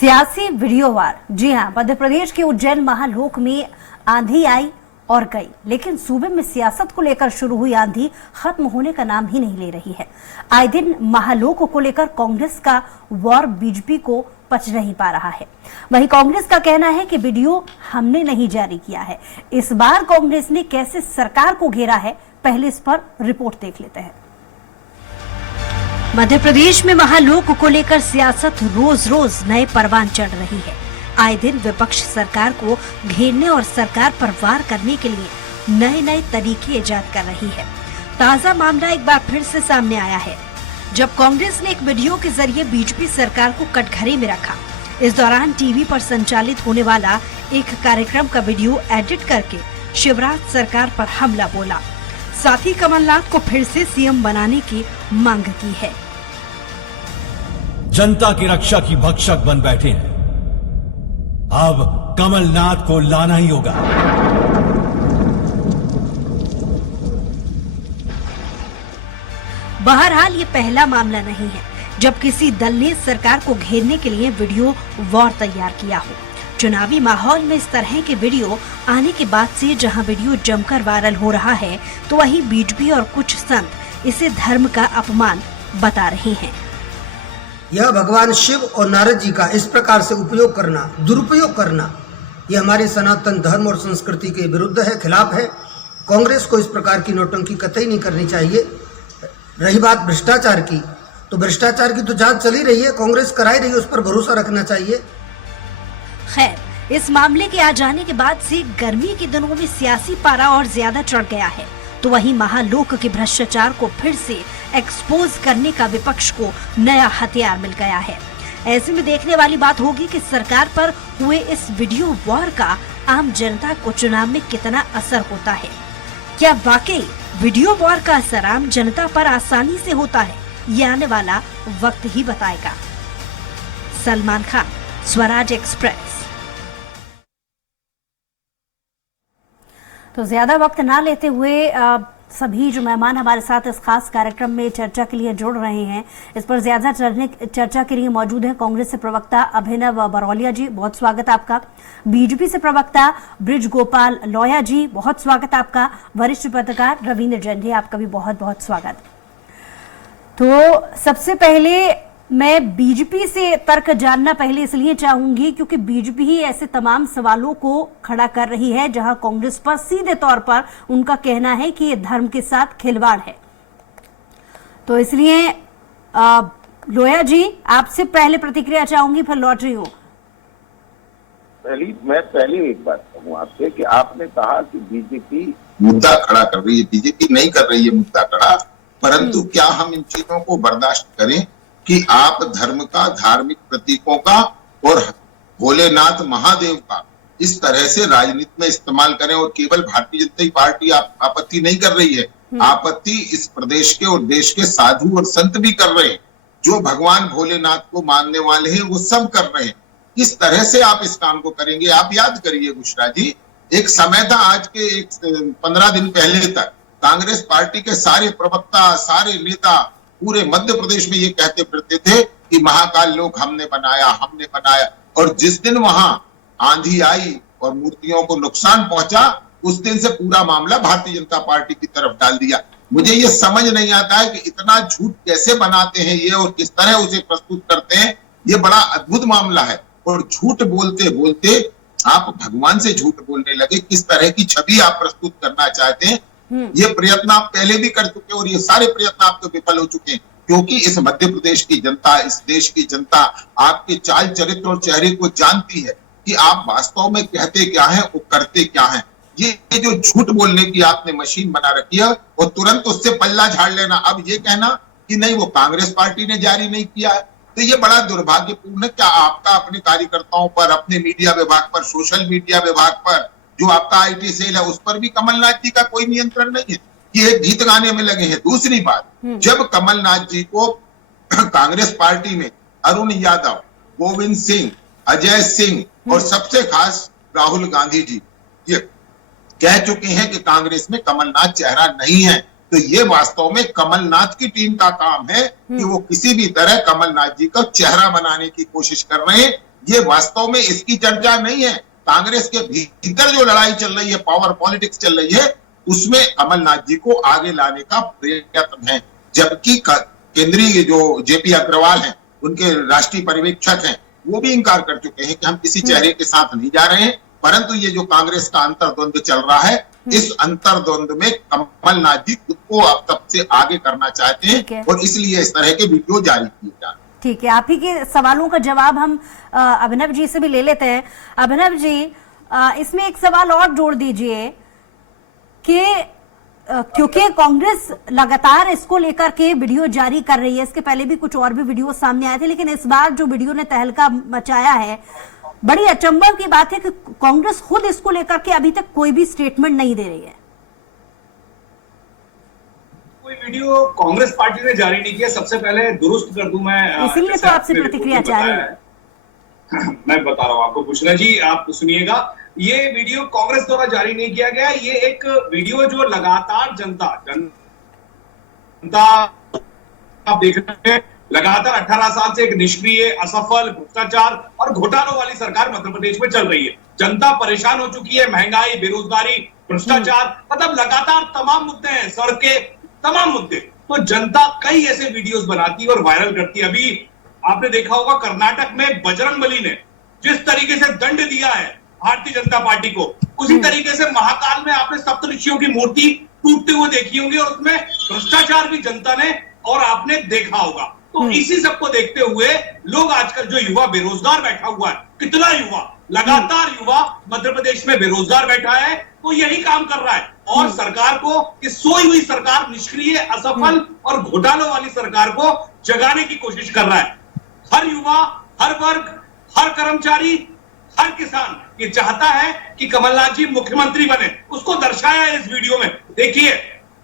सियासी वीडियो वार। जी हां, मध्य प्रदेश के उज्जैन महालोक में आंधी आई और गई, लेकिन सूबे में सियासत को लेकर शुरू हुई आंधी खत्म होने का नाम ही नहीं ले रही है। आए दिन महालोक को लेकर कांग्रेस का वॉर बीजेपी को पच नहीं पा रहा है। वहीं कांग्रेस का कहना है कि वीडियो हमने नहीं जारी किया है। इस बार कांग्रेस ने कैसे सरकार को घेरा है, पहले इस पर रिपोर्ट देख लेते हैं। मध्य प्रदेश में महालोक को लेकर सियासत रोज रोज नए परवान चढ़ रही है। आए दिन विपक्ष सरकार को घेरने और सरकार पर वार करने के लिए नए नए तरीके इजाद कर रही है। ताजा मामला एक बार फिर से सामने आया है, जब कांग्रेस ने एक वीडियो के जरिए बीजेपी सरकार को कटघरे में रखा। इस दौरान टीवी पर संचालित होने वाला एक कार्यक्रम का वीडियो एडिट करके शिवराज सरकार पर हमला बोला, साथ ही कमलनाथ को फिर से सीएम बनाने की मांग की है। जनता की रक्षा की भक्षक बन बैठे हैं, अब कमलनाथ को लाना ही होगा। बहरहाल ये पहला मामला नहीं है जब किसी दल ने सरकार को घेरने के लिए वीडियो वॉर तैयार किया हो। चुनावी माहौल में इस तरह के वीडियो आने के बाद से जहां वीडियो जमकर वायरल हो रहा है, तो वहीं बीजेपी और कुछ संत इसे धर्म का अपमान बता रहे हैं। यह भगवान शिव और नारद जी का इस प्रकार से उपयोग करना, दुरुपयोग करना, यह हमारे सनातन धर्म और संस्कृति के विरुद्ध है, खिलाफ है। कांग्रेस को इस प्रकार की नौटंकी कतई नहीं करनी चाहिए। रही बात भ्रष्टाचार की, तो भ्रष्टाचार की तो जांच चली रही है, कांग्रेस कराई रही है, उस पर भरोसा रखना चाहिए। खैर, इस मामले के आ जाने के बाद से गर्मी के दिनों में सियासी पारा और ज्यादा चढ़ गया है, तो वहीं महालोक के भ्रष्टाचार को फिर से एक्सपोज करने का विपक्ष को नया हथियार मिल गया है। ऐसे में देखने वाली बात होगी कि सरकार पर हुए इस वीडियो वॉर का आम जनता को चुनाव में कितना असर होता है। क्या वाकई वीडियो वॉर का असर आम जनता पर आसानी से होता है, ये आने वाला वक्त ही बताएगा। सलमान खान, स्वराज एक्सप्रेस। तो ज्यादा वक्त ना लेते हुए सभी जो मेहमान हमारे साथ इस खास कार्यक्रम में चर्चा के लिए जुड़ रहे हैं, इस पर ज्यादा चर्चा के लिए मौजूद हैं कांग्रेस से प्रवक्ता अभिनव बरौलिया जी, बहुत स्वागत आपका। बीजेपी से प्रवक्ता ब्रिज गोपाल लोया जी, बहुत स्वागत आपका। वरिष्ठ पत्रकार रविंद्र जंडे, आपका भी बहुत बहुत स्वागत। तो सबसे पहले मैं बीजेपी से तर्क जानना पहले इसलिए चाहूंगी क्योंकि बीजेपी ही ऐसे तमाम सवालों को खड़ा कर रही है जहां कांग्रेस पर सीधे तौर पर उनका कहना है कि ये धर्म के साथ खिलवाड़ है। तो इसलिए लोया जी, आपसे पहले प्रतिक्रिया चाहूंगी, फिर लौट रही हूं। मैं पहली एक बात कहूँ आपसे कि आपने कहा कि बीजेपी मुद्दा खड़ा कर रही है। बीजेपी नहीं कर रही है मुद्दा खड़ा, परंतु क्या हम इन चीजों को बर्दाश्त करें कि आप धर्म का, धार्मिक प्रतीकों का और भोलेनाथ महादेव का इस तरह से राजनीति में इस्तेमाल करें? और केवल भारतीय जनता पार्टी आपत्ति नहीं कर रही है, आपत्ति इस प्रदेश के और देश के साधु और संत भी कर रहे हैं। जो भगवान भोलेनाथ को मानने वाले हैं वो सब कर रहे हैं। किस तरह से आप इस काम को करेंगे? आप याद करिए बुशरा जी, एक समय था, आज के 15 दिन पहले तक कांग्रेस पार्टी के सारे प्रवक्ता, सारे नेता पूरे मध्य प्रदेश में ये कहते फिरते थे कि महाकाल लोक हमने बनाया। और जिस दिन वहां आंधी आई और मूर्तियों को नुकसान पहुंचा, उस दिन से पूरा मामला भारतीय जनता पार्टी की तरफ डाल दिया। मुझे ये समझ नहीं आता है कि इतना झूठ कैसे बनाते हैं ये और किस तरह उसे प्रस्तुत करते हैं। ये बड़ा अद्भुत मामला है। और झूठ बोलते बोलते आप भगवान से झूठ बोलने लगे। किस तरह की छवि आप प्रस्तुत करना चाहते हैं, ये प्रयत्न आप पहले भी कर चुके और ये सारे प्रयत्न आपके विफल हो चुके हैं, क्योंकि इस मध्य प्रदेश की जनता, इस देश की जनता आपके चाल चरित्र और चेहरे को जानती है कि आप वास्तव में कहते क्या हैं और करते क्या हैं। ये जो झूठ बोलने की आपने मशीन बना रखी है और तुरंत उससे पल्ला झाड़ लेना, अब ये कहना कि नहीं वो कांग्रेस पार्टी ने जारी नहीं किया है, तो ये बड़ा दुर्भाग्यपूर्ण है। क्या आपका अपने कार्यकर्ताओं पर, अपने मीडिया विभाग पर, सोशल मीडिया विभाग पर, जो आपका आईटी सेल है, उस पर भी कमलनाथ जी का कोई नियंत्रण नहीं है कि एक गीत गाने में लगे हैं? दूसरी बात, जब कमलनाथ जी को कांग्रेस पार्टी में अरुण यादव, गोविंद सिंह, अजय सिंह और सबसे खास राहुल गांधी जी ये कह चुके हैं कि कांग्रेस में कमलनाथ चेहरा नहीं है, तो ये वास्तव में कमलनाथ की टीम का काम है कि वो किसी भी तरह कमलनाथ जी का चेहरा बनाने की कोशिश कर रहे हैं। ये वास्तव में इसकी चर्चा नहीं है। कांग्रेस के भीतर जो लड़ाई चल रही है, पावर पॉलिटिक्स चल रही है, उसमें कमलनाथ जी को आगे लाने का प्रयत्न है। जबकि केंद्रीय जो जेपी अग्रवाल हैं, उनके राष्ट्रीय पर्यवेक्षक हैं, वो भी इंकार कर चुके हैं कि हम किसी चेहरे के साथ नहीं जा रहे हैं। परंतु ये जो कांग्रेस का अंतर्द्वंद चल रहा है, इस अंतर्द्वंद में कमलनाथ जी खुद को अब सबसे आगे करना चाहते हैं और इसलिए इस तरह के वीडियो जारी किए जा रहे हैं। ठीक है, आप ही के सवालों का जवाब हम अभिनव जी से भी ले लेते हैं। अभिनव जी, इसमें एक सवाल और जोड़ दीजिए कि क्योंकि कांग्रेस लगातार इसको लेकर के वीडियो जारी कर रही है, इसके पहले भी कुछ और भी वीडियो सामने आए थे, लेकिन इस बार जो वीडियो ने तहलका मचाया है, बड़ी अचंभव की बात है कि कांग्रेस खुद इसको लेकर के अभी तक कोई भी स्टेटमेंट नहीं दे रही है। कोई वीडियो कांग्रेस पार्टी ने जारी नहीं किया। सबसे पहले दुरुस्त कर दूं मैं, इसीलिए तो आपसे प्रतिक्रिया चाह रही हूं। मैं बता रहा हूं आपको, पुष्णा जी आप सुनिएगा। ये वीडियो कांग्रेस द्वारा जारी नहीं किया गया। ये एक वीडियो जो लगातार जनता आप देख रहे हैं, लगातार 18 साल से एक निष्क्रिय, असफल, भ्रष्टाचार और घोटालों वाली सरकार मध्य प्रदेश में चल रही है। जनता परेशान हो चुकी है, महंगाई, बेरोजगारी, भ्रष्टाचार, मतलब लगातार तमाम मुद्दे हैं, सड़कें, तमाम मुद्दे। तो जनता कई ऐसे वीडियोस बनाती है और वायरल करती है। अभी आपने देखा होगा कर्नाटक में बजरंगबली ने जिस तरीके से दंड दिया है भारतीय जनता पार्टी को, उसी तरीके से महाकाल में आपने सप्तऋषियों की मूर्ति टूटते हुए देखी होंगी और उसमें भ्रष्टाचार भी जनता ने और आपने देखा होगा। तो इसी सबको देखते हुए लोग आजकल जो युवा बेरोजगार बैठा हुआ है, कितना युवा, लगातार युवा मध्य प्रदेश में बेरोजगार बैठा है, तो यही काम कर रहा है और सरकार को, इस सोई हुई सरकार, निष्क्रिय, असफल और घोटालों वाली सरकार को जगाने की कोशिश कर रहा है। हर युवा, हर वर्ग, हर कर्मचारी, हर किसान ये चाहता है कि कमलनाथ जी मुख्यमंत्री बने। उसको दर्शाया है इस वीडियो में। देखिए,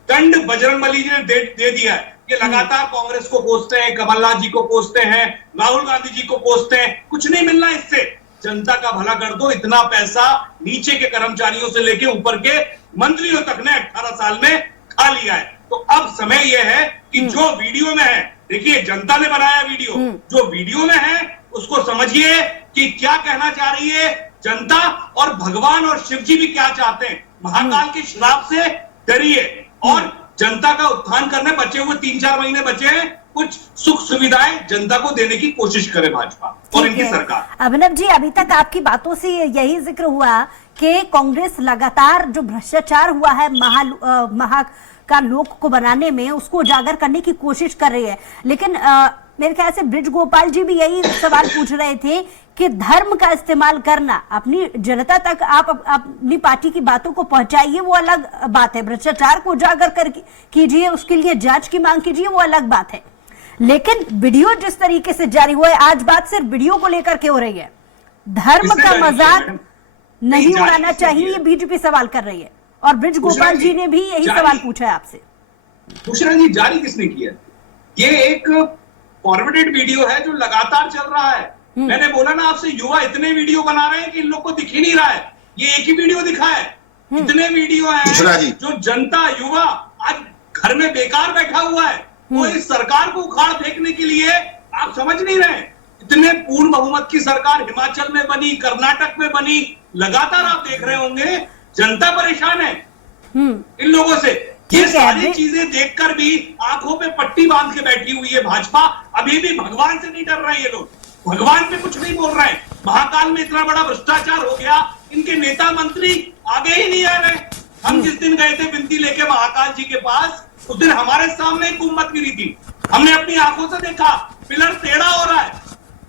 दंड बजरंगबली जी ने दे दिया है। ये लगातार कांग्रेस को कोसते हैं, कमलनाथ जी को कोसते हैं, राहुल गांधी जी को कोसते हैं। कुछ नहीं मिलना इससे। जनता का भला कर दो। इतना पैसा नीचे के कर्मचारियों से लेके ऊपर के मंत्रियों तक ने 18 साल में खा लिया है। तो अब समय यह है कि जो वीडियो में है, देखिए जनता ने बनाया वीडियो, जो वीडियो में है उसको समझिए कि क्या कहना चाह रही है जनता, और भगवान और शिव जी भी क्या चाहते हैं। महाकाल के श्राप से डरिए और जनता का उत्थान करने बचे हुए 3-4 महीने बचे हैं, कुछ सुख सुविधाएं जनता को देने की कोशिश करे भाजपा और इनकी सरकार। अभिनव जी, अभी तक आपकी बातों से यही जिक्र हुआ कि कांग्रेस लगातार जो भ्रष्टाचार हुआ है महाकाल लोक को बनाने में, उसको उजागर करने की कोशिश कर रही है। लेकिन मेरे ख्याल से ब्रिज गोपाल जी भी यही सवाल पूछ रहे थे कि धर्म का इस्तेमाल करना, अपनी जनता तक आप अपनी पार्टी की बातों को पहुंचाइए, वो अलग बात है। भ्रष्टाचार को उजागर कर कीजिए, उसके लिए जांच की मांग कीजिए, वो अलग बात है। लेकिन वीडियो जिस तरीके से जारी हुआ है, आज बात सिर्फ वीडियो को लेकर के हो रही है। धर्म का मजाक नहीं उड़ाना चाहिए, ये बीजेपी सवाल कर रही है और ब्रिज गोपाल जी ने भी यही सवाल पूछा है आपसे। भूषण जी, जारी किसने किया? ये एक फॉरवर्डेड वीडियो है जो लगातार चल रहा है। मैंने बोला ना आपसे, युवा इतने वीडियो बना रहे हैं कि इन लोग को दिख ही नहीं रहा है। ये एक ही वीडियो दिखा है, इतने वीडियो हैं जो जनता, युवा आज घर में बेकार बैठा हुआ है, वो इस सरकार को उखाड़ फेंकने के लिए, आप समझ नहीं रहे। इतने पूर्ण बहुमत की सरकार हिमाचल में बनी, कर्नाटक में बनी, लगातार आप देख रहे होंगे जनता परेशान है इन लोगों से। ये सारी चीजें देखकर भी आंखों पे पट्टी बांध के बैठी हुई है भाजपा। अभी भी भगवान से नहीं डर रहे ये लोग, भगवान पे कुछ नहीं बोल रहे हैं। महाकाल में इतना बड़ा भ्रष्टाचार हो गया, इनके नेता मंत्री आगे ही नहीं आ रहे। हम जिस दिन गए थे विनती लेके महाकाल जी के पास, उस दिन हमारे सामने एक उम्मत गिरी थी, हमने अपनी आंखों से देखा, पिलर टेढ़ा हो रहा है।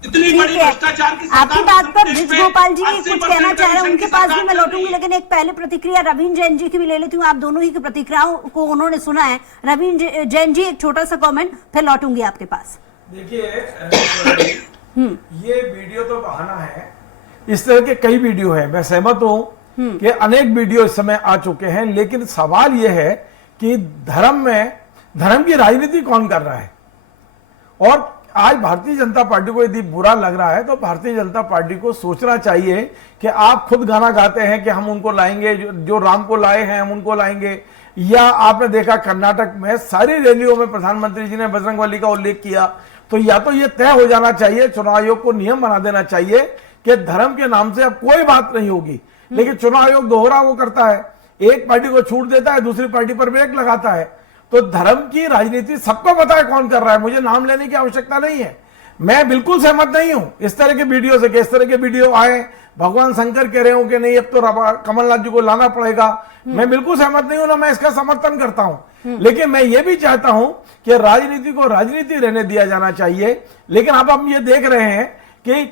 इतनी बड़ी भ्रष्टाचार की आपकी बात पर ब्रिज गोपाल जी कुछ कहना चाह रहे हैं, उनके पास भी मैं लौटूंगी, लेकिन एक पहले प्रतिक्रिया रवीन जैन जी की भी ले लेती हूँ। आप दोनों ही की प्रतिक्रियाओं को उन्होंने सुना है। रवीन जैन जी, एक छोटा सा कमेंट, फिर लौटूंगी आपके पास। देखिए, ये वीडियो तो बहाना है। इस तरह के कई वीडियो है, मैं सहमत हूं कि अनेक वीडियो इस समय आ चुके हैं, लेकिन सवाल यह है कि धर्म की राजनीति कौन कर रहा है। और आज भारतीय जनता पार्टी को यदि बुरा लग रहा है तो भारतीय जनता पार्टी को सोचना चाहिए कि आप खुद गाना गाते हैं कि हम उनको लाएंगे, जो राम को लाए हैं हम उनको लाएंगे, या आपने देखा कर्नाटक में सारी रैलियों में प्रधानमंत्री जी ने बजरंगबली का उल्लेख किया, तो या तो ये तय हो जाना चाहिए, चुनाव आयोग को नियम बना देना चाहिए कि धर्म के नाम से अब कोई बात नहीं होगी। लेकिन चुनाव आयोग दोहरा वो करता है, एक पार्टी को छूट देता है, दूसरी पार्टी पर ब्रेक लगाता है। तो धर्म की राजनीति सबको पता है कौन कर रहा है, मुझे नाम लेने की आवश्यकता नहीं है। मैं बिल्कुल सहमत नहीं हूं इस तरह के वीडियो से कि इस तरह के वीडियो आए, भगवान शंकर कह रहे हो कि नहीं अब तो कमलनाथ जी को लाना पड़ेगा। मैं बिल्कुल सहमत नहीं हूं ना, मैं इसका समर्थन करता हूं। लेकिन मैं ये भी चाहता हूं कि राजनीति को राजनीति रहने दिया जाना चाहिए। लेकिन अब हम ये देख रहे हैं कि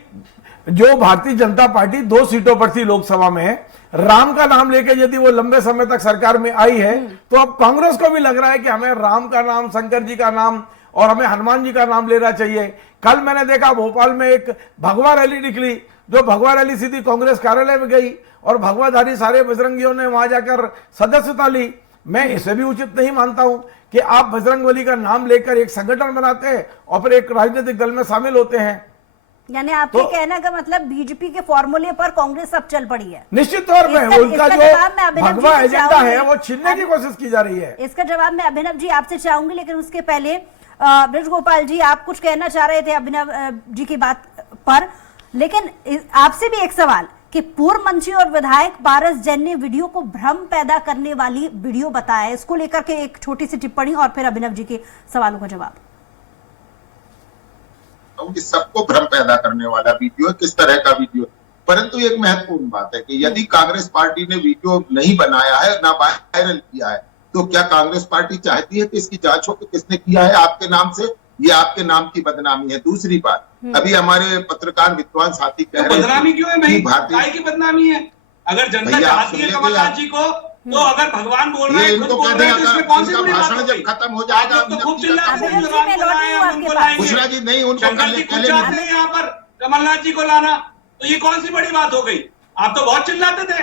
जो भारतीय जनता पार्टी 2 सीटों पर थी लोकसभा में, राम का नाम लेके यदि वो लंबे समय तक सरकार में आई है, तो अब कांग्रेस को भी लग रहा है कि हमें राम का नाम, शंकर जी का नाम और हमें हनुमान जी का नाम लेना चाहिए। कल मैंने देखा भोपाल में एक भगवा रैली निकली, जो भगवा रैली सीधी कांग्रेस कार्यालय में गई और भगवाधारी सारे बजरंगियों ने वहां जाकर सदस्यता ली। मैं इसे भी उचित नहीं मानता हूं कि आप बजरंगबली का नाम लेकर एक संगठन बनाते हैं और फिर एक राजनीतिक दल में शामिल होते हैं। यानी आपके कहने का मतलब बीजेपी के फॉर्मूले पर कांग्रेस अब चल पड़ी है। निश्चित तौर पर उनका जो भगवा एजेंडा है वो छीनने की कोशिश की जा रही है। इसका जवाब मैं अभिनव जी आपसे चाहूंगी, लेकिन उसके पहले ब्रज गोपाल जी आप कुछ कहना चाह रहे थे अभिनव जी की बात पर। लेकिन आपसे भी एक सवाल कि पूर्व मंत्री और विधायक पारस जैन ने वीडियो को भ्रम पैदा करने वाली वीडियो बताया, इसको लेकर के एक छोटी सी टिप्पणी और फिर अभिनव जी के सवालों का जवाब। सबको भ्रम पैदा करने वाला वीडियो, किस तरह का वीडियो। परंतु एक महत्वपूर्ण बात है कि यदि कांग्रेस पार्टी ने वीडियो नहीं बनाया है, ना वायरल किया है, तो क्या कांग्रेस पार्टी चाहती है कि इसकी जांच हो कि किसने किया है आपके नाम से? ये आपके नाम की बदनामी है। दूसरी बात, अभी हमारे पत्रकार विद्वान साथी कह रहे हैं बदनामी क्यों है भाई? काय की बदनामी है? अगर जनता चाहती है कमलनाथ जी को, तो अगर भगवान बोल रहे हैं, खुद बोल रहे हैं, तो इसमें कौन सी बड़ी बात है? जब खत्म हो जाएगा तो खूब चिल्लाते हैं, बुशरा जी नहीं, उनको चाहते हैं यहाँ पर कमलनाथ जी को लाना, तो ये कौन सी बड़ी बात हो गई? आप तो बहुत चिल्लाते थे।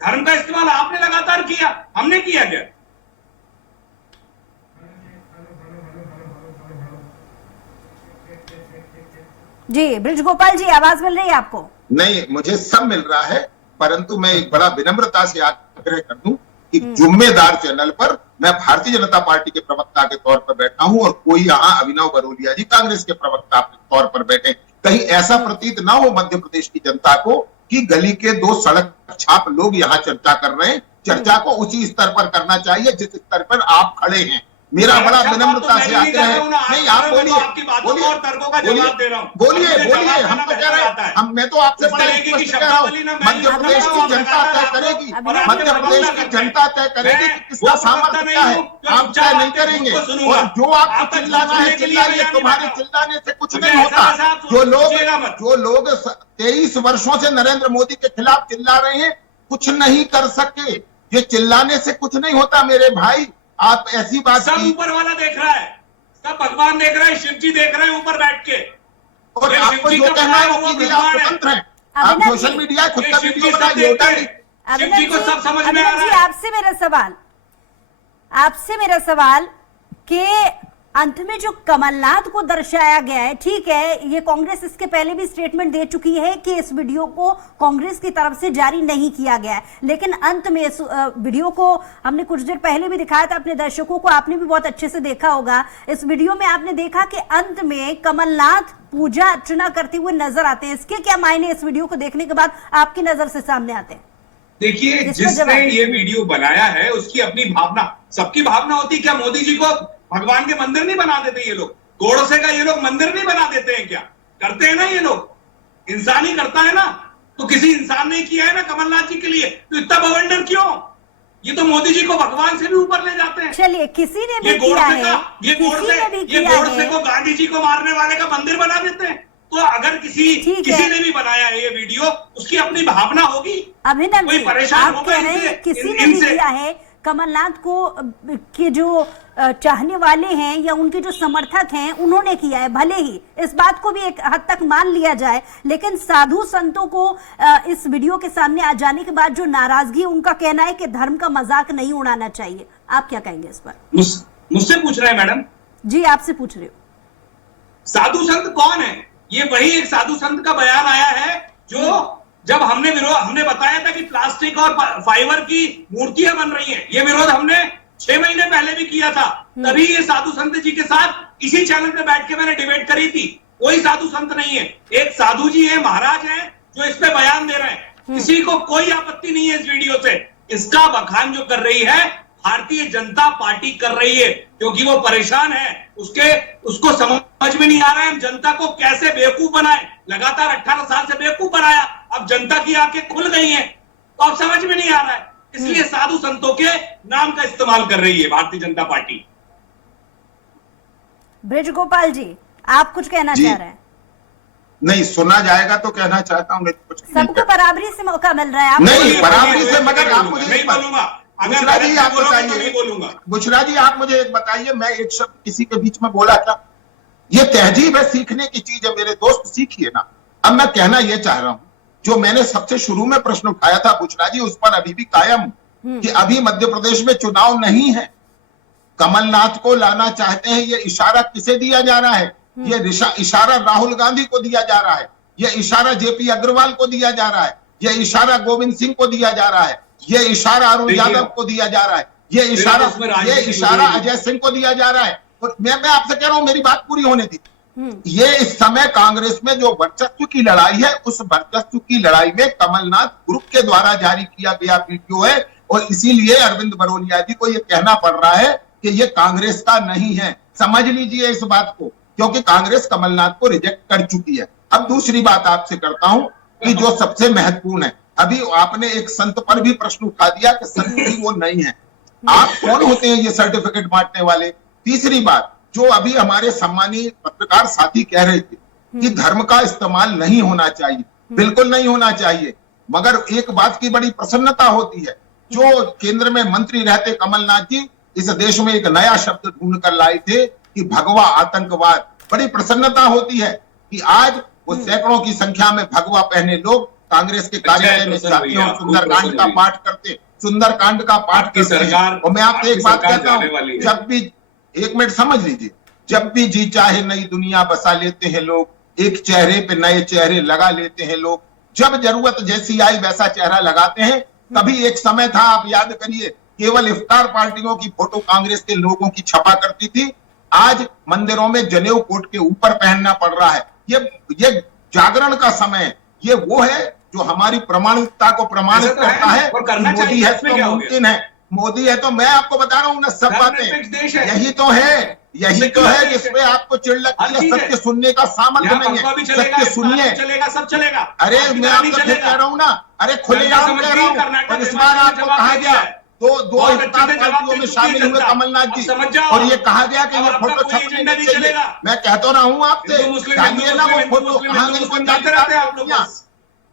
धर्म का इस्तेमाल आपने लगातार किया, हमने किया क्या? जी ब्रज गोपाल जी, आवाज मिल रही है आपको? नहीं, मुझे सब मिल रहा है, परंतु मैं एक बड़ा विनम्रता से आग्रह कर दूं कि जिम्मेदार चैनल पर मैं भारतीय जनता पार्टी के प्रवक्ता के तौर पर बैठा हूं और कोई यहाँ अभिनव बरोलिया जी कांग्रेस के प्रवक्ता के तौर पर बैठे। कहीं ऐसा प्रतीत ना हो मध्य प्रदेश की जनता को कि गली के 2 सड़क छाप लोग यहाँ चर्चा कर रहे हैं। चर्चा को उसी स्तर पर करना चाहिए जिस स्तर पर आप खड़े हैं। मेरा बड़ा विनम्रता से आग्रह है। नहीं, आप बोलिए, बोलिए, बोलिए, हम तो कह रहे हैं, मैं तो आपसे बड़ा स्पष्ट कह रहा हूँ, मध्य प्रदेश की जनता तय करेगी, मध्य प्रदेश की जनता तय करेगी कि किसका सामर्थ्य क्या है। आप तय नहीं करेंगे और जो आपको चिल्लाना है चिल्लाइए, तुम्हारे चिल्लाने से कुछ नहीं होता। जो लोग 23 वर्षों से नरेंद्र मोदी के खिलाफ चिल्ला रहे हैं, कुछ नहीं कर सके। ये चिल्लाने से कुछ नहीं होता मेरे भाई। आप ऐसी बात, सब ऊपर वाला देख रहा है, सब भगवान देख रहा है, शिव जी देख रहे हैं ऊपर बैठ के, और आपको जो कहना है वो कीजिए, आप स्वतंत्र हैं। आप सोशल मीडिया खुद का वीडियो बनाइए। शिव जी को सब समझ में आ रहा है। आपसे मेरा सवाल कि अंत में जो कमलनाथ को दर्शाया गया है, ठीक है, ये कांग्रेस इसके पहले भी स्टेटमेंट दे चुकी है कि इस वीडियो को कांग्रेस की तरफ से जारी नहीं किया गया है, लेकिन अंत में इस वीडियो को हमने कुछ देर पहले भी दिखाया था अपने दर्शकों को, आपने भी बहुत अच्छे से देखा होगा। इस वीडियो में आपने देखा कि अंत में कमलनाथ पूजा अर्चना करते हुए नजर आते हैं। इसके क्या मायने इस वीडियो को देखने के बाद आपकी नजर से सामने आते हैं? देखिए, जिसने ये वीडियो बनाया है उसकी अपनी भावना, सबकी भावना होती है। क्या मोदी जी को भगवान के मंदिर नहीं बना देते ये लोग? गोडसे का ये लोग मंदिर नहीं बना देते हैं क्या? करते हैं ना ये लोग, इंसान ही करता है ना। तो किसी इंसान ने किया है ना कमलनाथ जी के लिए, तो इतना बवंडर क्यों? ये तो मोदी जी को भगवान से भी ऊपर ले जाते हैं। चलिए, किसी ने भी किया है, ये गोडसे को गांधी जी को मारने वाले का मंदिर बना देते हैं। तो अगर किसी ने भी बनाया है ये वीडियो, उसकी अपनी भावना होगी। अभिनव जी, आप कह रहे हैं किसी ने भी किया है, कमलनाथ को के जो चाहने वाले हैं या उनके जो समर्थक हैं उन्होंने किया है। भले ही इस बात को भी एक हद तक मान लिया जाए, लेकिन साधु संतों को इस वीडियो के सामने आ जाने के बाद जो नाराजगी है, उनका कहना है कि धर्म का मजाक नहीं उड़ाना चाहिए। आप क्या कहेंगे इस पर? मुझसे पूछ रहे हैं मैडम? जी, आपसे पूछ रहे हो। साधु संत कौन है? ये वही एक साधु संत का बयान आया है जो जब हमने बताया था कि प्लास्टिक और फाइबर की मूर्तियां बन रही हैं, ये विरोध हमने 6 महीने पहले भी किया था। तभी ये साधु संत जी के साथ इसी चैनल पे बैठ के मैंने डिबेट करी थी। कोई साधु संत नहीं है, एक साधु जी है, महाराज है, जो इस पे बयान दे रहे हैं। किसी को कोई आपत्ति नहीं है इस वीडियो से। इसका बखान जो कर रही है भारतीय जनता पार्टी कर रही है, क्योंकि वो परेशान है। उसको समझ में नहीं आ रहा है हम जनता को कैसे बेवकूफ बनाए। लगातार 18 साल से बेवकूफ बनाया, अब जनता की आंखें खुल गई हैं, तो अब समझ में नहीं आ रहा है। इसलिए साधु संतों के नाम का इस्तेमाल कर रही है भारतीय जनता पार्टी। ब्रिज गोपाल जी, आप कुछ कहना चाह रहे हैं? नहीं, सुना जाएगा तो कहना चाहता हूँ, नहीं कुछ नहीं सबको बराबरी से मौका मिल रहा है। नहीं, बराबरी से, मगर आप मुझे नहीं बोलूंगा। बुशरा जी आप बताइए, बोलूंगा बुशरा जी आप मुझे एक बताइए, मैं एक शब्द किसी के बीच में बोला था? ये तहजीब है, सीखने की चीज है मेरे दोस्त, सीखिए ना। अब मैं कहना यह चाह रहा हूं, जो मैंने सबसे शुरू में प्रश्न उठाया था बुशरा जी, उस पर अभी भी कायम हूं कि अभी मध्य प्रदेश में चुनाव नहीं है। कमलनाथ को लाना चाहते हैं, ये इशारा किसे दिया जा रहा है? ये इशारा राहुल गांधी को दिया जा रहा है, ये इशारा जेपी अग्रवाल को दिया जा रहा है, ये इशारा गोविंद सिंह को दिया जा रहा है, ये इशारा अरुण यादव को दिया जा रहा है, ये इशारा अजय सिंह को दिया जा रहा है। और मैं आपसे कह रहा हूं, मेरी बात पूरी होने दी। ये इस समय कांग्रेस में जो वर्चस्व की लड़ाई है, उस वर्चस्व की लड़ाई में कमलनाथ ग्रुप के द्वारा जारी किया गया वीडियो है, और इसीलिए अरविंद बरोलिया जी को यह कहना पड़ रहा है कि ये कांग्रेस का नहीं है। समझ लीजिए इस बात को, क्योंकि कांग्रेस कमलनाथ को रिजेक्ट कर चुकी है। अब दूसरी बात आपसे करता हूं कि जो सबसे महत्वपूर्ण है, अभी आपने एक संत पर भी प्रश्न उठा दिया कि संत जी वो नहीं है। आप कौन होते हैं ये सर्टिफिकेट बांटने वाले? तीसरी बात, जो अभी हमारे सम्मानीय पत्रकार साथी कह रहे थे कि धर्म का इस्तेमाल नहीं होना चाहिए, बिल्कुल नहीं होना चाहिए। मगर एक बात की बड़ी प्रसन्नता होती है, जो केंद्र में मंत्री रहते कमलनाथ जी इस देश में एक नया शब्द ढूंढ कर लाए थे कि भगवा आतंकवाद। बड़ी प्रसन्नता होती है कि आज वो सैकड़ों की संख्या में भगवा पहने लोग कांग्रेस के कार्यालय में जाते हैं, सुंदरकांड का पाठ करते, सुंदरकांड का पाठ करते हैं। और मैं आपसे एक बात कहता हूं, जब भी, एक मिनट समझ लीजिए, जब भी जी चाहे नई दुनिया बसा लेते हैं लोग, एक चेहरे पे नए चेहरे लगा लेते हैं लोग, जब जरूरत जैसी आई वैसा चेहरा लगाते हैं। कभी एक समय था, आप याद करिए, केवल इफ्तार पार्टियों की फोटो कांग्रेस के लोगों की छपा करती थी। आज मंदिरों में जनेऊ कोट के ऊपर पहनना पड़ रहा है। ये जागरण का समय, ये वो है जो हमारी प्रमाणिकता को प्रमाणित करता है। मोदी है तो मुमकिन है, मोदी है तो मैं आपको बता रहा हूँ ना, सब बातें यही तो है, यही तो है जिसमें आपको चिढ़ लगती है। सत्य सुनने का सामर्थ्य नहीं है, सत्य सुनिए। सब चलेगा। अरे मैं आपसे फिर कह रहा हूँ ना, अरे खुलेआम कह रहा हूँ, पर इस बार आपको कहा गया दो इफ्तार पार्टियों में शामिल हुए कमलनाथ जी, और ये कहा गया कि ये फोटो छपनी नहीं चाहिए। मैं कहता रहा हूँ आपसे, जानिए ना वो फोटो कहाँ गई।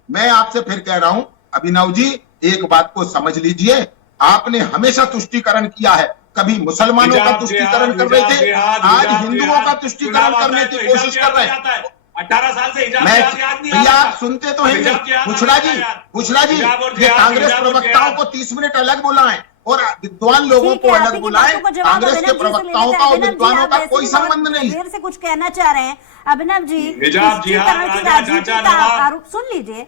मैं आपसे फिर कह रहा हूं अभिनव जी, एक बात को समझ लीजिए, आपने हमेशा तुष्टीकरण किया है। कभी मुसलमानों का तुष्टीकरण कर रहे थे, आज हिंदुओं का तुष्टीकरण करने की कोशिश कर रहे हैं। 18 साल से भैया आप सुनते तो हैं। बुशरा जी, ये कांग्रेस प्रवक्ताओं को 30 मिनट अलग बुलाएं और विद्वान लोगों को अलग बुलाएं। कांग्रेस के प्रवक्ताओं का और विद्वानों का कोई संबंध नहीं। देर से कुछ कहना चाह रहे हैं अभिनव जी, तुष्टीकरण की राजनीति का आरोप सुन लीजिए।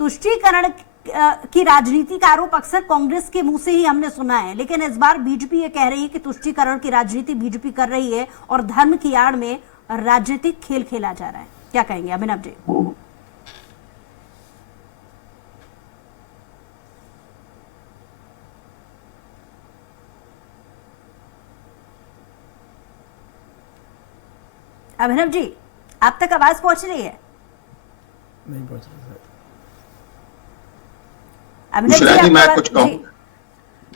तुष्टीकरण की राजनीति का आरोप अक्सर कांग्रेस के मुंह से ही हमने सुना है, लेकिन इस बार बीजेपी ये कह रही है कि तुष्टीकरण की राजनीति बीजेपी कर रही है और धर्म की आड़ में राजनीतिक खेल खेला जा रहा है। क्या कहेंगे अभिनव जी? अभिनव जी, आप तक आवाज पहुंच रही है? नहीं पहुंच रही है। अभिनव जी, मैं कुछ कहूं?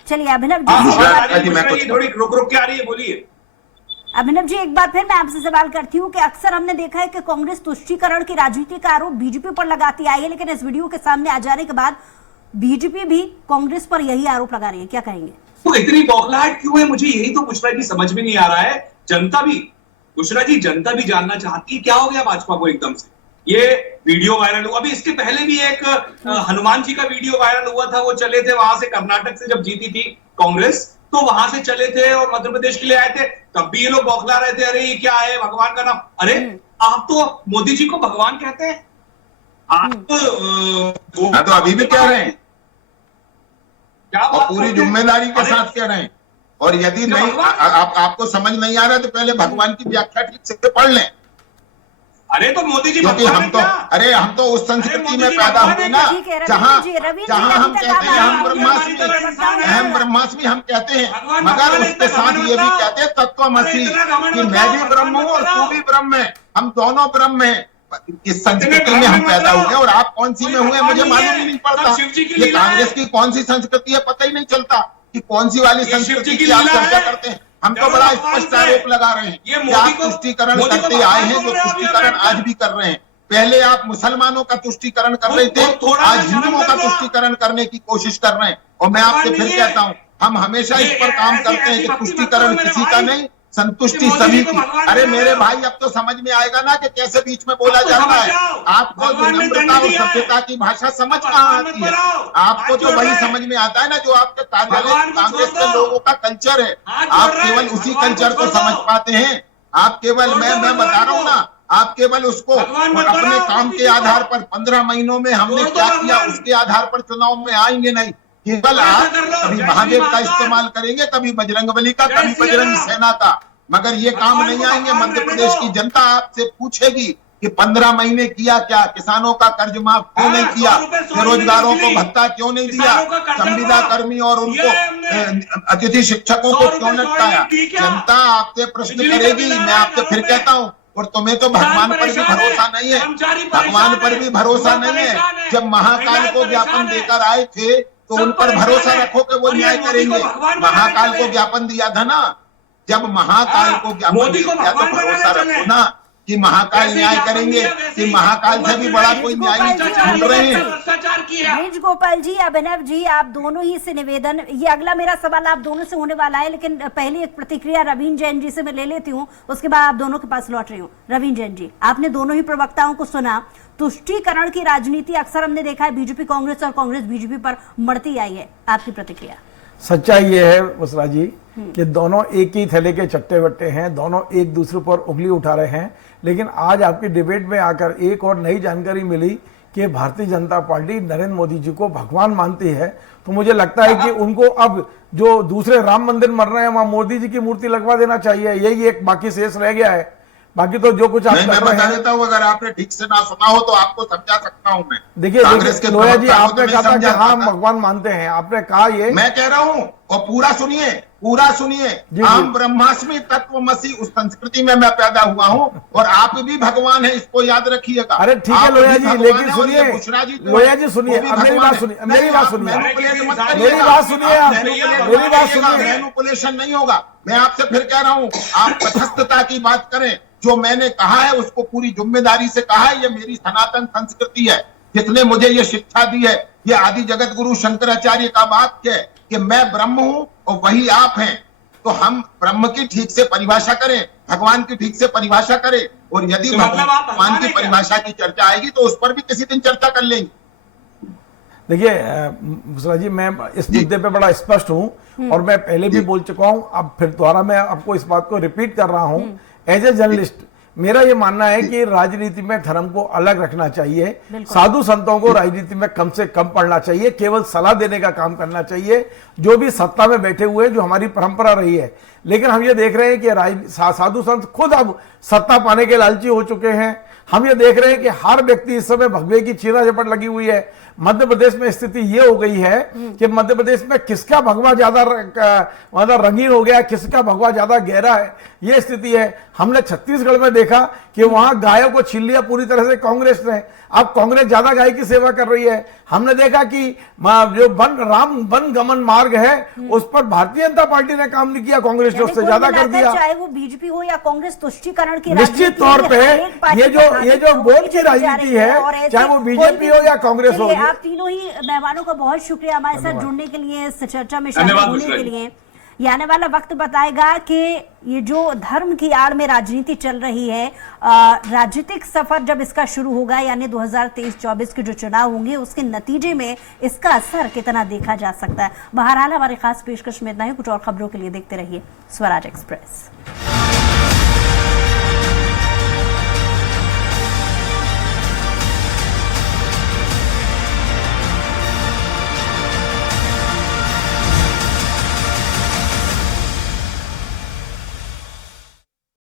चलिए अभिनव जी, मैं कुछ थोड़ी रुक के आ रही है, बोलिए। अभिनव जी, एक बार फिर मैं आपसे सवाल करती हूँ कि अक्सर हमने देखा है कि कांग्रेस तुष्टीकरण की राजनीति का आरोप बीजेपी पर लगाती आई है, लेकिन इस वीडियो के सामने आ जाने के बाद बीजेपी भी कांग्रेस पर यही आरोप लगा रही है। क्या कहेंगे? तो इतनी बौखलाहट क्यों है, मुझे यही तो बुशरा जी समझ में नहीं आ रहा है। जनता भी, बुशरा जी, जनता भी जानना चाहती है क्या हो गया भाजपा को एकदम से। ये वीडियो वायरल हुआ, अभी इसके पहले भी एक हनुमान जी का वीडियो वायरल हुआ था, वो चले थे वहां से, कर्नाटक से जब जीती थी कांग्रेस तो वहां से चले थे और मध्य प्रदेश के लिए आए थे, तब भी ये लोग बौखला रहे थे, अरे ये क्या है भगवान का नाम। अरे आप तो मोदी जी को भगवान कहते हैं, आप तो अभी भी कह रहे हैं, क्या और पूरी जिम्मेदारी के साथ कह रहे हैं। और यदि तो नहीं आपको समझ नहीं आ रहा तो पहले भगवान की व्याख्या ठीक से पढ़ लें। अरे तो मोदी जी क्योंकि भगवान है क्या? हम तो उस संस्कृति मोदी में जी पैदा भगवान हुए है ना, ठीक है, जहाँ रवींद्र जी, हम अभी तक कहते हैं आप हम ब्रह्मास्मि, है। ब्रह्मास्मि हम कहते हैं, भगवान मगर भगवान उसके इतना साथ घमंड ये भी मत कहते हैं तत्वमसि, अरे इतना घमंड कि मत मैं भी करो, ब्रह्म हूँ भगवान और मत तू करो। भी ब्रह्म है, हम दोनों ब्रह्म हैं। इस संस्कृति में भ्रम हम में पैदा मत हुए रहो। और आप कौन सी कोई में हुए भगवान मुझे नहीं मालूम है, ही नहीं सब पड़ता। शिव जी की ये लीला कांग्रेस है। की कौन सी संस्कृति है पता ही नहीं चलता कि कौन सी वाली ये शिव जी संस्कृति की की आप लीला चर्चा है। करते हैं। हम तो चलो बड़ा भगवान स्पष्ट से। आरोप लगा रहे हैं ये कि मोदी आप को- तुष्टीकरण मोदी को करते भगवान आए हैं, बोल जो रहे हो अभी तुष्टीकरण बैठकर। आज भी कर रहे हैं। पहले आप मुसलमानों का तुष्टीकरण कर रहे थे, थोड़ा आज सा शर्म हिंदुओं का कर लो। तुष्टीकरण करने की कोशिश कर रहे हैं। और मैं भगवान आपसे फिर नहीं है। कहता हूं, हम हमेशा इस पर काम करते हैं ऐसी कि भक्ति मत तुष्टीकरण करो मेरे किसी का भाई। नहीं, संतुष्टि कि मोदी सभी जी को की। भगवान अरे बना मेरे रहे हो। भाई अब तो समझ में आएगा ना कि कैसे बीच में बोला अब तो जाता समझ है। जाओ। आपको भगवान ने विनम्रता दंड और दिया है। सभ्यता की भाषा समझ अब कहाँ भगवान आती मत है? बनाओ। आपको हाथ तो जोड़ वही रहे हैं। समझ में आता है ना जो आपके कार्यालय भगवान को कांग्रेस छोड़ के दो। लोगों का कल्चर है। हाथ जोड़ आप रहे हैं। केवल उसी भगवान को कल्चर को छोड़ दो। समझ पाते हैं। आप केवल छोड़ दो मैं भगवान बता रहा हूँ को। ना, आप केवल उसको भगवान मत अपने बनाओ काम मोदी के जी को। आधार पर 15 महीनों में हमने छोड़ दो क्या किया भगवान। उसके आधार पर चुनाव में आएंगे नहीं। केवल ऐसा आप कर लो, कभी जय श्री महादेव का महाकाल। इस्तेमाल करेंगे, कभी बजरंगबली का, जय कभी श्री बजरंग राम। सेना का, मगर ये काम भगवान नहीं को आएंगे। भगवान मध्य रहने प्रदेश दो। की जनता आपसे पूछेगी कि 15 महीने किया क्या, किसानों का कर्ज माफ क्यों नहीं 100 किया, रुपए 100 बेरोजगारों यूनिट को के भत्ता क्यों नहीं दिया, किसानों का कर्जा संविदा माफ। कर्मी और उनको ये हमने अतिथि शिक्षकों 100 को रुपए क्यों 100 लटकाया। यूनिट दी क्या? जनता आपसे प्रश्न बिजली का करेगी। बिल आ मैं रहा है आपसे घरों फिर पे। कहता हूँ, और तुम्हें तो किसान भगवान पर भी परेशान है, भरोसा नहीं है, कर्मचारी परेशान भगवान पर है, भी भरोसा युवा नहीं है। परेशान है, जब महाकाल महिलाएं को ज्ञापन परेशान है। देकर आए थे तो सब उन पर परेशान भरोसा है। रखो कि वो और ये न्याय मोदी को करेंगे। भगवान बनाने महाकाल चले। को ज्ञापन दिया था ना, जब महाकाल को ज्ञापन मोदी को दिया तो भगवान भरोसा बनाने रखो चले। ना कि महाकाल वैसे ही न्याय ज्ञापन करेंगे, दिया, वैसे कि ही महाकाल से भी बड़ा कोई न्याय नहीं गोपाल जी, ढूंढ रहे हैं। भ्रष्टाचार किया। ब्रिज गोपाल जी, अभिनव जी, आप दोनों ही से निवेदन, ये अगला मेरा सवाल आप दोनों से होने वाला है, लेकिन पहले एक प्रतिक्रिया रवींद्र जैन जी से मैं ले लेती हूँ, उसके बाद आप दोनों के पास लौट रही हूँ। रवींद्र जैन जी, आपने दोनों ही प्रवक्ताओं को सुना। तुष्टीकरण की राजनीति अक्सर हमने देखा है बीजेपी कांग्रेस और कांग्रेस बीजेपी पर बढ़ती आई है, आपकी प्रतिक्रिया? सच्चाई ये है उसरा जी कि दोनों एक ही थैले के चट्टे बट्टे हैं, दोनों एक दूसरे पर उंगली उठा रहे हैं। लेकिन आज आपकी डिबेट में आकर एक और नई जानकारी मिली कि भारतीय जनता पार्टी नरेंद्र मोदी जी को भगवान मानती है। तो मुझे लगता है कि उनको अब जो दूसरे राम मंदिर बन रहे हैं वहां मोदी जी की मूर्ति लगवा देना चाहिए। यही एक बाकी शेष रह गया है। बाकी तो जो कुछ आप नहीं, मैं कर रहे बता हैं, देता हूँ, अगर आपने ठीक से ना सुना हो तो आपको समझा सकता हूँ मैं। देखिए कांग्रेस के लोया जी, प्रवक्ता को आपने तो कहा नहीं था कि समझा हाँ पाता। भगवान मानते हैं, आपने कहा ये। मैं कह रहा हूँ और पूरा सुनिए, पूरा सुनिए। जी। हम ब्रह्मास्मि तत्वमसि उस संस्कृति में मैं पैदा हुआ हूँ और आप भी भगवान हैं, इसको याद रखिएगा। अरे ठीक है आप लोया भी जी, भगवान लेकिन हैं और ये सुनिए, बुशरा जी जो लोया है, जी सुनिए, वो भी अब मेरी भगवान बात हैं। सुनिए, नहीं, मेरी बात आप सुनिए, मैनिपुलेट मत मेरी करिएगा। बात सुनिए आप, मेरी बात सुनिए। मैनिपुलेशन नहीं होगा। मैं आपसे फिर कह रहा हूँ, आप तटस्थता की बात करें। जो मैंने कहा है उसको पूरी जिम्मेदारी से कहा है। ये मेरी सनातन संस्कृति है, जिसने मुझे ये शिक्षा दी है। ये आदि जगत गुरु शंकराचार्य का वाक्य है कि मैं ब्रह्म हूं और वही आप हैं। तो हम ब्रह्म की ठीक से परिभाषा करें, भगवान की ठीक से परिभाषा करें, और यदि तो मतलब आप भगवान की हैं क्या? परिभाषा की चर्चा आएगी तो उस पर भी किसी दिन चर्चा कर लेंगे। देखिए मुसरा जी, मैं इस मुद्दे पे बड़ा स्पष्ट हूं और मैं पहले भी बोल चुका हूं। अब फिर दोबारा मैं आपको इस बात को रिपीट कर रहा हूं। एज ए जर्नलिस्ट मेरा ये मानना है कि राजनीति में धर्म को अलग रखना चाहिए। साधु संतों को राजनीति में कम से कम पढ़ना चाहिए, केवल सलाह देने का काम करना चाहिए। जो भी सत्ता में बैठे हुए हैं, जो हमारी परंपरा रही है। लेकिन हम ये देख रहे हैं कि साधु संत खुद अब सत्ता पाने के लालची हो चुके हैं। हम ये देख रहे हैं कि हर व्यक्ति इस समय भगवे की चीरा झपट लगी हुई है। मध्य प्रदेश में स्थिति ये हो गई है कि मध्य प्रदेश में किसका भगवा ज्यादा मतलब रंगीन हो गया, किसका भगवा ज्यादा गहरा है, ये स्थिति है। हमने छत्तीसगढ़ में देखा कि वहां गायों को छीन लिया पूरी तरह से कांग्रेस ने। अब कांग्रेस ज्यादा गाय की सेवा कर रही है। हमने देखा कि जो वन गमन मार्ग है उस पर भारतीय जनता पार्टी ने काम नहीं किया, कांग्रेस ने उससे ज्यादा कर दिया। चाहे वो बीजेपी हो या कांग्रेस, तुष्टीकरण की निश्चित तौर पे ये जो वोट की राजनीति है, चाहे वो बीजेपी हो या कांग्रेस हो। आप तीनों ही मेहमानों का बहुत शुक्रिया हमारे साथ जुड़ने के लिए, इस चर्चा में शामिल धन्यवाद होने बुशरा के जी। लिए। ये आने वाला वक्त बताएगा कि ये जो धर्म की आड़ में राजनीति चल रही है, राजनीतिक सफर जब इसका शुरू होगा, यानी 2023-24 के जो चुनाव होंगे, उसके नतीजे में इसका असर कितना देखा जा सकता है। बहरहाल हमारे खास पेशकश में इतना ही। कुछ और खबरों के लिए देखते रहिए स्वराज एक्सप्रेस।